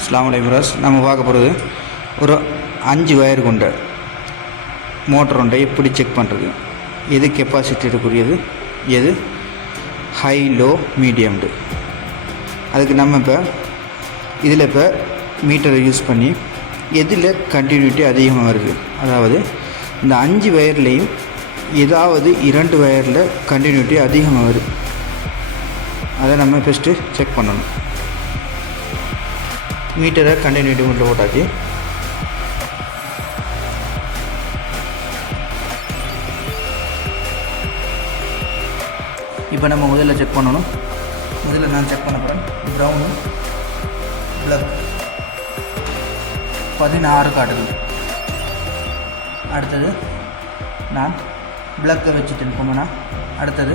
அஸ்ஸலாமு அலைக்கும் வியூவர்ஸ். நம்ம பார்க்க போகிறது ஒரு 5 வயர் கொண்ட மோட்டர் ஒன்றை எப்படி செக் பண்ணுறது, எது கெப்பாசிட்டிக்குரியது, எது ஹை லோ மீடியம்டு. அதுக்கு நம்ம இதில் மீட்டரை யூஸ் பண்ணி எதில் கண்டினியூட்டி அதிகமாக வருது, அதாவது இந்த 5 வயர்லேயும் ஏதாவது 2 வயரில் கண்டினியூட்டி அதிகமாக வருது, அதை நம்ம ஃபஸ்ட்டு செக் பண்ணணும். மீட்டரை கண்டினியூட்டி மட்டும் போட்டாச்சு. இப்போ நம்ம முதல்ல செக் பண்ணணும். முதல்ல நான் செக் பண்ண போகிறேன். ப்ரௌனு ப்ளக் 16 காட்டுது. அடுத்தது நான் ப்ளக்கை வச்சுட்டு போனோன்னா அடுத்தது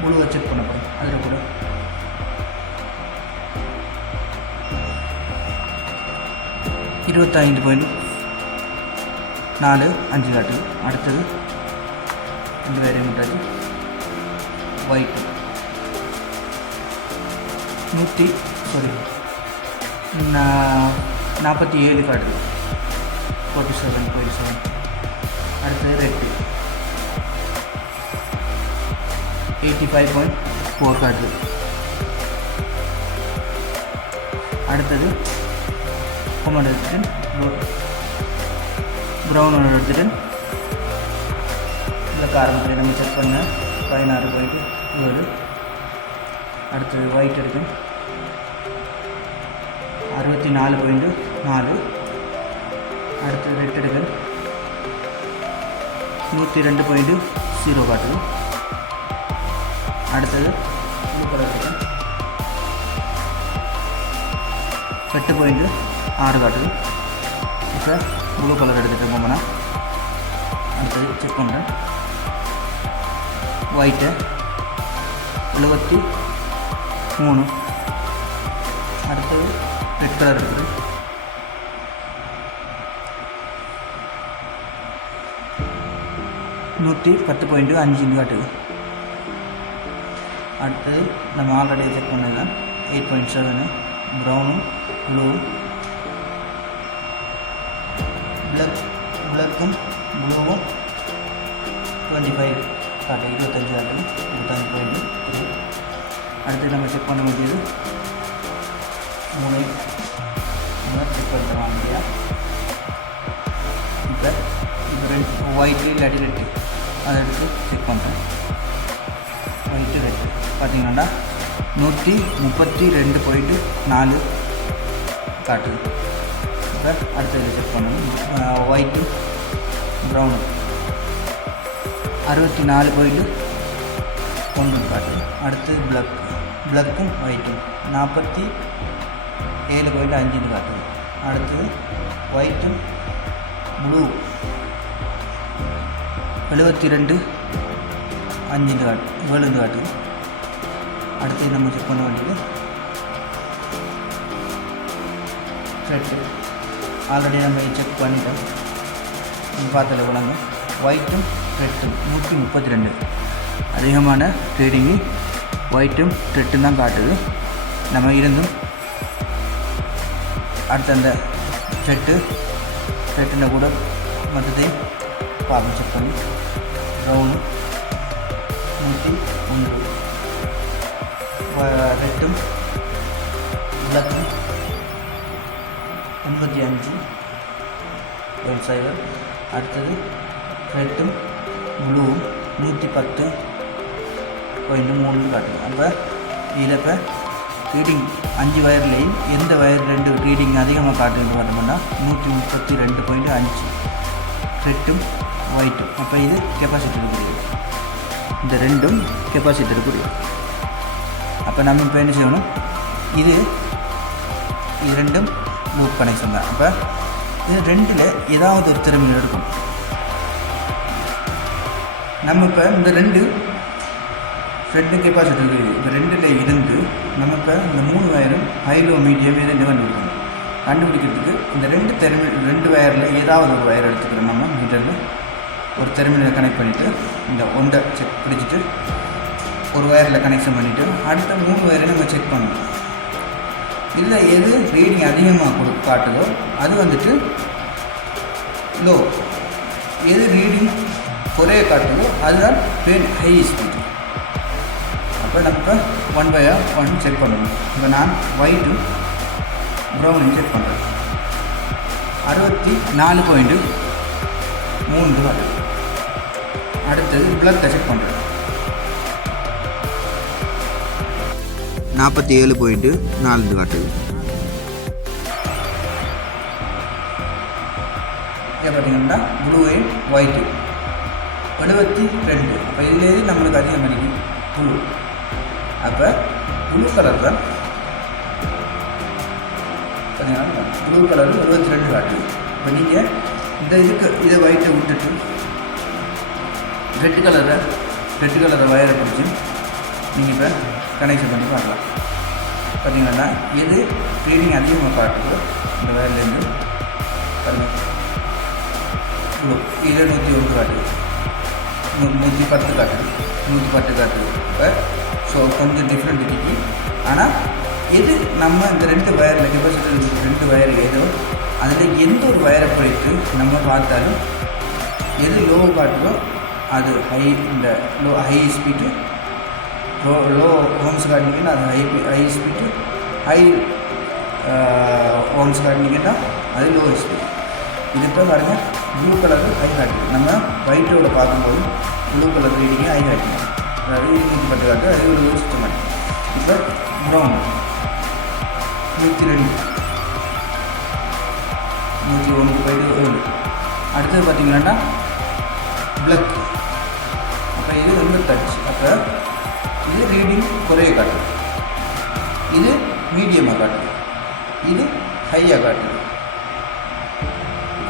ப்ளூவை செக் பண்ண போகிறேன். அதில் கூட 25.45 காட்டுது. அடுத்தது இந்த வேறு மீட்டாச்சு. ஒயிட்டு 47 காட்டுது. 47.7. அடுத்தது ரெட்டு 85.4 காட்டுது. அடுத்தது கொமன் எடுத்துட்டு ப்ரௌன் ஒன்று எடுத்துட்டு இதில் ஆரம்பத்தில் நம்ம செக் பண்ண 16.7. அடுத்தது ஒயிட் எடுத்து 64.4. அடுத்தது ரெட் எடுத்து 102.0 காட்டுது. அடுத்தது ப்ளூ கலர் எடுத்து 8.6 காட்டுது. இப்போ ப்ளூ கலர் எடுத்துகிட்டு போங்கன்னா அடுத்தது செக் பண்ணுறேன். ஒயிட்டு 73. அடுத்தது ரெட் கலர் இருக்குது 110.5 காட்டுது. அடுத்தது நம்ம ஆல்ரெடி செக் பண்ணது 8.7. ப்ரௌனும் ப்ளூவும் ப்ளக்கும் ப்ளூவும் 25 காட்டு. 25 காட்டு. 25.3. அடுத்து நம்ம செக் பண்ண வேண்டியது 3 செக் பண்ணுறோம் இல்லையா. இப்போ ரெண்டு ஒயிட்டு இல்லாட்டி ரெட்டு அதை எடுத்து செக் பண்ணுறேன். ஒயிட்டு ரெட்டு பார்த்தீங்கன்னா 132.4 காட்டுது. இப்போ அடுத்தது செக் பண்ணணும். ஒயிட்டு ப்ரௌனு 64.1 காட்டுது. அடுத்தது ப்ளக்கும் ஒயிட்டும் 47.5 காட்டுது. அடுத்தது ஒயிட்டும் ப்ளூ 72.5 காட்டுது. அடுத்து நம்ம செக் பண்ண வேண்டியது ரெட்டு. ஆல்ரெடி நம்ம செக் பண்ணிட்டோம், பார்த்தல விளங்க. ஒயிட்டும் ரெட்டும் 132. அதிகமான ட்ரேடிங்கு ஒயிட்டும் ரெட்டும் தான் காட்டுது. நம்ம இருந்தும் அடுத்த அந்த ரெட்டுன கூட மற்றதையும் பார்த்து செக் பண்ணி ப்ரௌனு 101. ரெட்டும் ப்ளக்கும் 85.0. அடுத்தது ரெட்டும் ப்ளூவும் 110.3 காட்டுது. அப்போ இதில் இப்போ ரீடிங் 5 வயர்லேயும் எந்த வயர் 2 ரீடிங் அதிகமாக காட்டுன்னு பார்த்தோம்னா 132.5 ரெட்டும் ஒயிட்டும். அப்போ இது கெப்பாசிட்டருக்குரியது. இந்த ரெண்டும் கெப்பாசிட்டருக்குரியது. அப்போ நம்ம இப்போ என்ன செய்யணும், இது ரெண்டும் லூப் கனெக்ஷன் தான். அப்போ இது ரெண்டில் ஏதாவது ஒரு திறமையில் இருக்கும். நம்ம இப்போ இந்த ரெண்டு கெப்பாசிட்டி இருக்குது. இந்த ரெண்டில் இருந்து நம்ம இப்போ இந்த 3 வயரும் ஹைலோ மீடியம் இதை கண்டுபிடிக்கிறதுக்கு இந்த 2 வயரில் ஏதாவது ஒரு வயர் எடுத்துக்கிறோம். நம்ம மீட்டரில் ஒரு டெர்மினலை கனெக்ட் பண்ணிவிட்டு இந்த ஒன்றை செக் பிடிச்சிட்டு ஒரு வயரில் கனெக்ஷன் பண்ணிவிட்டு அடுத்த 3 வயரை நம்ம செக் பண்ணணும். இதில் எது ரீடிங் அதிகமாக காட்டுதோ அது வந்துட்டு லோ, எது ரீடிங் குறைய காட்டுதோ அதுதான் பென் ஹை ஸ்பீட். அப்போ நம்ம 1/1 செக் பண்ணணும். இப்போ நான் ஒயிட்டும் ப்ரௌனும் செக் பண்ணுறேன். 64.3 காட்டுது. அடுத்தது பிளக்கை செக் பண்ணுறேன். 47.4 காட்டுது. இதை பார்த்தீங்கன்னா ப்ளூ அண்ட் ஒயிட்டு 72. அப்போ இதுலேயே நம்மளுக்கு அதிகம் அடிக்கும் ப்ளூ. அப்போ ப்ளூ கலர் தான் பார்த்தீங்கன்னா ப்ளூ கலரு 72 காட்டுது. இப்போ நீங்கள் இந்த இதை ஒயிட்டை விட்டுட்டு ரெட் கலரை வயரை பிடிச்சி நீங்கள் இப்போ கனெக்ஷன் பண்ணி பார்க்கலாம். பார்த்தீங்கன்னா எது ரீடிங் அதிகமாக காட்டுதோ இந்த வயர்லேருந்து பாருங்கள் ப்ளூ 101 காட்டுது, 110 காட்டுது, 110 காட்டுது. இப்போ ஸோ கொஞ்சம் டிஃப்ரெண்ட் இருக்குது. ஆனால் எது நம்ம இந்த 2 வயரில் கெப்பாசிட்டர் 2 வயர் ஏதோ அதில் எந்த ஒரு வயரை போயிட்டு நம்ம பார்த்தாலும் எது லோ காட்டுதோ அது ஹை, இந்த ஹை ஸ்பீடு லோ ஹோம்ஸ் காட்டினீங்கன்னா அது ஹை ஸ்பீடு, ஹை ஹோம்ஸ் காட்டினீங்கன்னா அது லோ ஸ்பீடு. இதுப்போ பாருங்கள் ப்ளூ கலரு ஹை காட்டுது. நம்ம ஒயிட்டோட பார்க்கும்போது ப்ளூ கலர் ரீடிங்கே ஹை காட்டணும், அதாவது 110 காட்டு, அது ஒரு லோ சுத்த மாட்டேன். இப்போ ப்ரௌன் 102, 101 போயிட்டு வருது. அடுத்தது பார்த்திங்கன்னா பிளக். அப்போ இது 88. அப்போ இது ரீடிங் குறைய காட்டுது, இது மீடியமாக காட்டுது, இது ஹையாக காட்டுது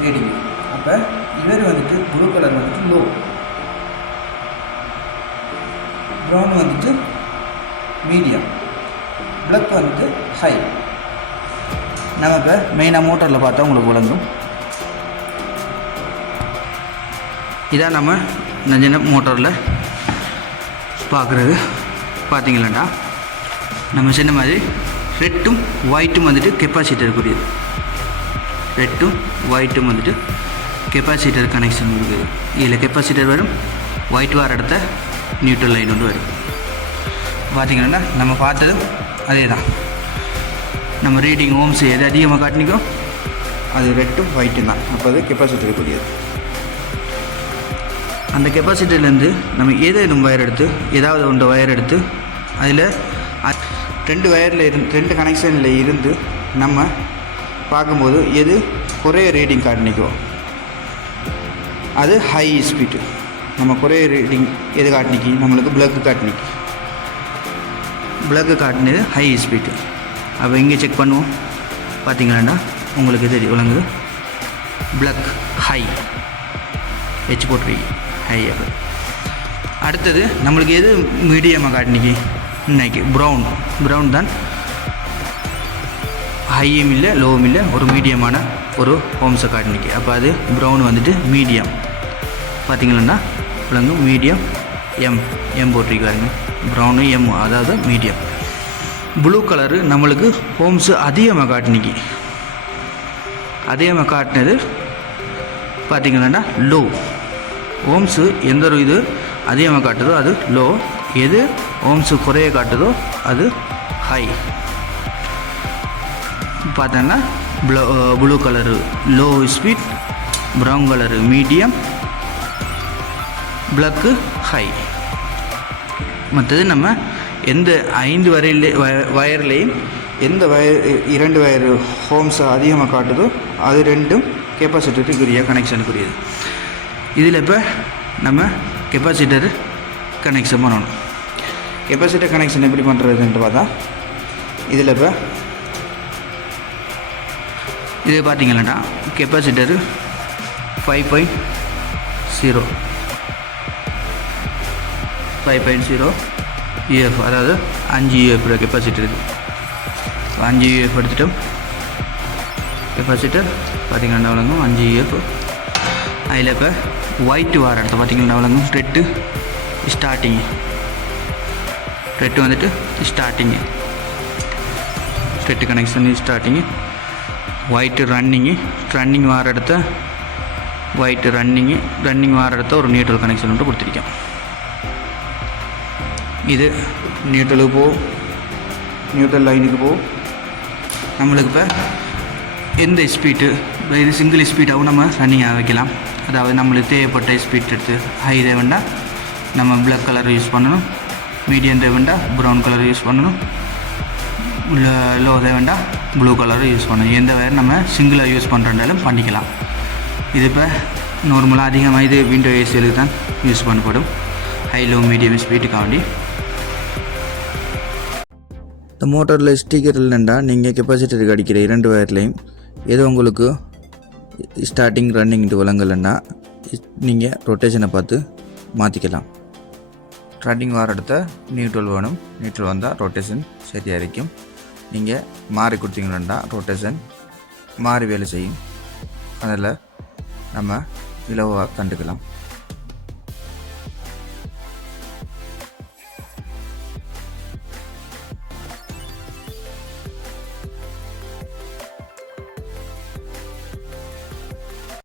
ரீடிங். அப்போ இவர் வந்துட்டு ப்ளூ கலர் வந்துட்டு லோ, ப்ரௌன் வந்துட்டு மீடியம், பிளக் வந்துட்டு ஹை. நம்ம இப்போ மெயினாக மோட்டரில் பார்த்தா உங்களுக்கு விளங்கும். இதான் நம்ம நஞ்சின மோட்டரில் பார்க்குறது. பார்த்தீங்களாண்டா நம்ம சொன்ன மாதிரி ரெட்டும் ஒயிட்டும் வந்துட்டு கெப்பாசிட்டர் கூடியது, ரெட்டும் ஒயிட்டும் வந்துட்டு கெப்பாசிட்டர் கனெக்ஷன் இருக்குது. இதில் கெப்பாசிட்டர் வரும், ஒயிட் வார இடத்த நியூட்ரல் லைன் ஒன்று வரும். பார்த்திங்கன்னா நம்ம பார்த்தது அதே தான். நம்ம ரீடிங் ஓம்ஸ் எது அதிகமாக காட்டினிக்கோ அது ரெட்டும் ஒயிட்டும் தான். அப்போ அது கெப்பாசிட்டர் கூடியது. அந்த கெப்பாசிட்டர்லேருந்து நம்ம ஏதேனும் வயர் எடுத்து ஏதாவது ஒன்று வயர் எடுத்து அதில் 2 வயரில் 2 கனெக்ஷனில் இருந்து நம்ம பார்க்கும்போது எது குறைய ரீடிங் காட்டினிக்கோ அது ஹை ஸ்பீடு. நம்ம குறைய ரீடிங் எது காட்டினிக்கி நம்மளுக்கு பிளக்கு காட்டினிக்கி, பிளக்கு காட்டினது ஹை ஸ்பீடு. அப்போ இங்கே செக் பண்ணுவோம். பார்த்தீங்கன்னா உங்களுக்கு தெரியும் விளங்குது, பிளக் ஹை ஹெச் போட்டு ஹை. அப்போ அடுத்தது நம்மளுக்கு எது மீடியமாக காட்டினிக்கி இன்னைக்கு ப்ரௌன் தான், ஹையும் இல்லை லோவும் இல்லை, ஒரு மீடியமான ஒரு ஹோம்ஸை காட்டினிக்கி. அப்போ அது ப்ரௌன் வந்துட்டு மீடியம். பார்த்திங்கன்னா விளங்கும் மீடியம் எம் போட்டிருக்காருங்க, ப்ரௌனு எம், அதாவது மீடியம். ப்ளூ கலரு நம்மளுக்கு ஹோம்ஸு அதிகமாக காட்டினிக்கி, அதிகமாக காட்டினது பார்த்திங்கன்னா லோ. ஹோம்ஸு எந்த ஒரு இது அதிகமாக காட்டுதோ அது லோ, எது ஹோம்ஸு குறைய காட்டுதோ அது ஹை. பார்த்தோன்னா blue colour low speed, brown colour medium, black high. மற்றது நம்ம எந்த 5 வயர்லேயும் எந்த 2 வயர் ஹோம்ஸை அதிகமாக காட்டுதோ அது ரெண்டும் கெப்பாசிட்டருக்குரிய கனெக்ஷனுக்குரியது. இதில் இப்போ நம்ம கெப்பாசிட்டர் கனெக்ஷன் பண்ணணும். கெப்பாசிட்டர் கனெக்ஷன் எப்படி பண்ணுறதுன்ட்டு பார்த்தா இதில் இப்போ இது பார்த்திங்கன்னா கெப்பாசிட்டரு 5.0 UF, அதாவது 5 UF கெப்பாசிட்டர். இது 5 UF எடுத்துட்டோம். கெப்பாசிட்டர் பார்த்திங்கன்னா விளங்கும் 5 UF. அதில் இப்போ ஒயிட் வார இடத்த பார்த்திங்கன்னா விளங்கும் ரெட்டு ஸ்டார்டிங்கு, ரெட்டு வந்துட்டு starting set connection starting, white running வார இடத்த ஒயிட்டு ரன்னிங் வார இடத்த ஒரு நியூட்ரல் கனெக்ஷன் மட்டும் கொடுத்துருக்கேன். இது நியூட்ரலுக்கு நியூட்ரல் லைனுக்கு நம்மளுக்கு இப்போ எந்த ஸ்பீடு, இது சிங்கிள் ஸ்பீடாகவும் நம்ம ரன்னிங்காக வைக்கலாம். அதாவது நம்மளுக்கு தேவைப்பட்ட ஸ்பீட் எடுத்து ஹை தேவைண்டா நம்ம பிளாக் கலர் யூஸ் பண்ணணும், மீடியம் தேவைண்டா ப்ரௌன் கலர் யூஸ் பண்ணணும், லோ தேவைண்டா ப்ளூ கலர் யூஸ் பண்ணணும். எந்த வேறு நம்ம சிங்கிளாக யூஸ் பண்ணுறதாலும் பண்ணிக்கலாம். இது இப்போ நார்மலாக அதிகமாக இது விண்டோ ஏசியில் தான் யூஸ் பண்ணப்படும், ஹை லோ மீடியம் ஸ்பீடுக்காண்டி. இந்த மோட்டரில் ஸ்டிக்கர் இல்லைண்டா நீங்கள் கெப்பாசிட்டருக்கு அடிக்கிற 2 வயர்லையும் ஏதோ உங்களுக்கு ஸ்டார்டிங் ரன்னிங் இது வழங்கலைன்னா நீங்கள் ரொட்டேஷனை பார்த்து மாற்றிக்கலாம். ரன்னிங் வர இடத்த நியூட்ரல் வேணும், நியூட்ரல் வந்தால் ரொட்டேஷன் சரியாக இருக்கும். நீங்கள் மாறி கொடுத்தீங்கன்னா ரொட்டேஷன் மாறி வேலை செய்யும். அதில் நம்ம இலவாக கண்டுக்கலாம்.